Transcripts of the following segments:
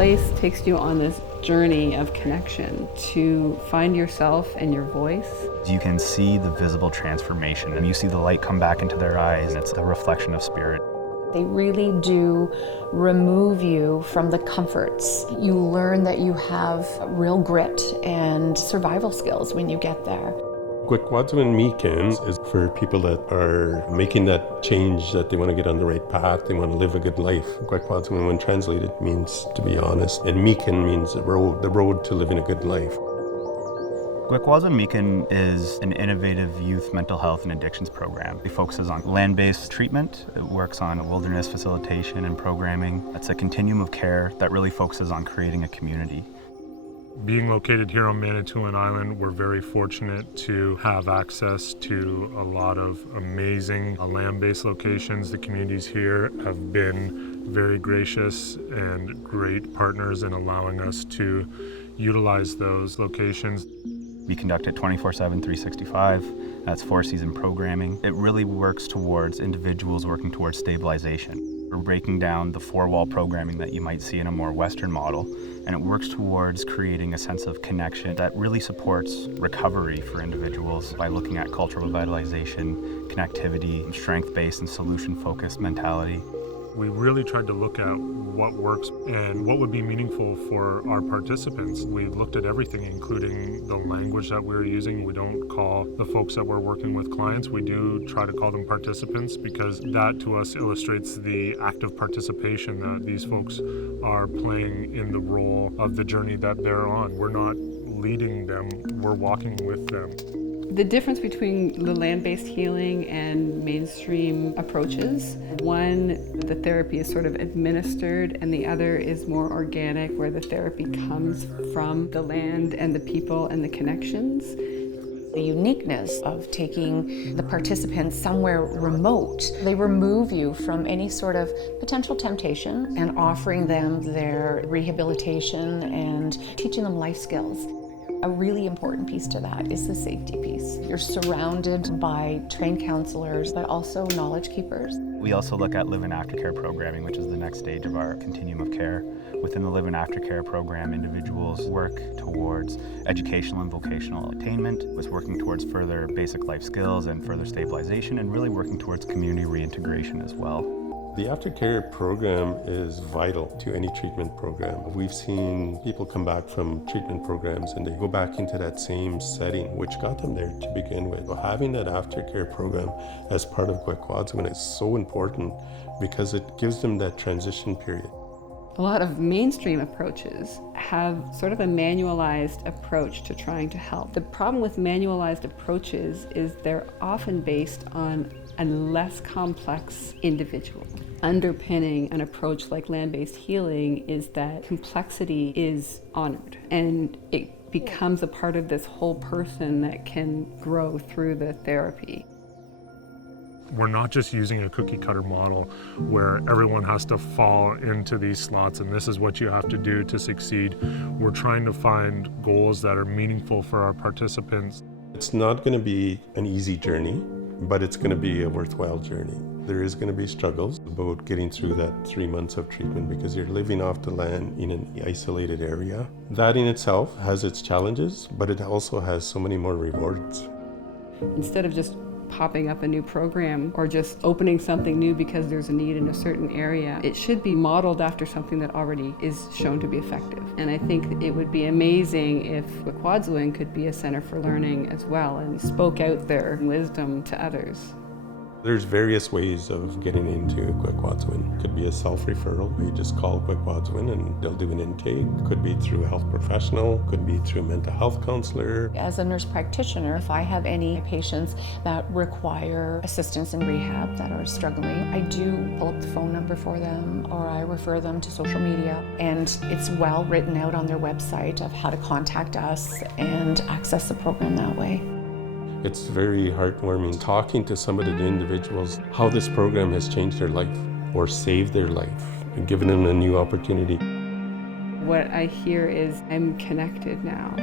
place takes you on this journey of connection to find yourself and your voice. You can see the visible transformation, and you see the light come back into their eyes. It's a reflection of spirit. They really do remove you from the comforts. You learn that you have real grit and survival skills when you get there. Gwekwaadziwin Miikan is for people that are making that change, that they want to get on the right path, they want to live a good life. Gwekwaadziwin, when translated, means to be honest, and Miikan means the road to living a good life. Gwekwaadziwin Miikan is an innovative youth mental health and addictions program. It focuses on land-based treatment. It works on wilderness facilitation and programming. It's a continuum of care that really focuses on creating a community. Being located here on Manitoulin Island, we're very fortunate to have access to a lot of amazing land-based locations. The communities here have been very gracious and great partners in allowing us to utilize those locations. We conduct it 24/7, 365. That's 4-season programming. It really works towards individuals working towards stabilization. We're breaking down the 4-wall programming that you might see in a more Western model, and it works towards creating a sense of connection that really supports recovery for individuals by looking at cultural revitalization, connectivity, strength-based and solution-focused mentality. We really tried to look at what works and what would be meaningful for our participants. We looked at everything, including the language that we're using. We don't call the folks that we're working with clients. We do try to call them participants, because that to us illustrates the active participation that these folks are playing in the role of the journey that they're on. We're not leading them, we're walking with them. The difference between the land-based healing and mainstream approaches, one, the therapy is sort of administered, and the other is more organic, where the therapy comes from the land and the people and the connections. The uniqueness of taking the participants somewhere remote, they remove you from any sort of potential temptation and offering them their rehabilitation and teaching them life skills. A really important piece to that is the safety piece. You're surrounded by trained counselors, but also knowledge keepers. We also look at live and aftercare programming, which is the next stage of our continuum of care. Within the live and aftercare program, individuals work towards educational and vocational attainment, with working towards further basic life skills and further stabilization, and really working towards community reintegration as well. The aftercare program is vital to any treatment program. We've seen people come back from treatment programs and they go back into that same setting, which got them there to begin with. So having that aftercare program as part of Gwekwaadziwin is so important, because it gives them that transition period. A lot of mainstream approaches have sort of a manualized approach to trying to help. The problem with manualized approaches is they're often based on a less complex individual. Underpinning an approach like land-based healing is that complexity is honored, and it becomes a part of this whole person that can grow through the therapy. We're not just using a cookie cutter model where everyone has to fall into these slots and this is what you have to do to succeed. We're trying to find goals that are meaningful for our participants. It's not going to be an easy journey, but it's going to be a worthwhile journey. There is going to be struggles about getting through that 3 months of treatment, because you're living off the land in an isolated area. That in itself has its challenges, but it also has so many more rewards. Instead of just popping up a new program or just opening something new because there's a need in a certain area, it should be modeled after something that already is shown to be effective. And I think it would be amazing if Gwekwaadziwin could be a center for learning as well and spoke out their wisdom to others. There's various ways of getting into Gwekwaadziwin. It could be a self-referral. You just call Gwekwaadziwin and they'll do an intake. Could be through a health professional, could be through a mental health counselor. As a nurse practitioner, if I have any patients that require assistance in rehab that are struggling, I do pull up the phone number for them, or I refer them to social media. And it's well written out on their website of how to contact us and access the program that way. It's very heartwarming talking to some of the individuals, how this program has changed their life or saved their life and given them a new opportunity. What I hear is, I'm connected now.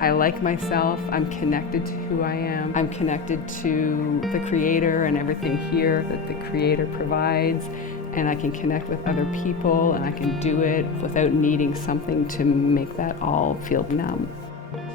I like myself, I'm connected to who I am, I'm connected to the Creator and everything here that the Creator provides, and I can connect with other people, and I can do it without needing something to make that all feel numb.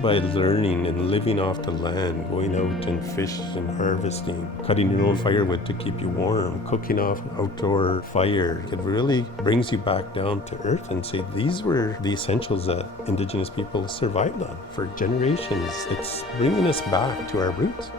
By learning and living off the land, going out and fishing and harvesting, cutting your own firewood to keep you warm, cooking off an outdoor fire, it really brings you back down to earth and say these were the essentials that Indigenous people survived on for generations. It's bringing us back to our roots.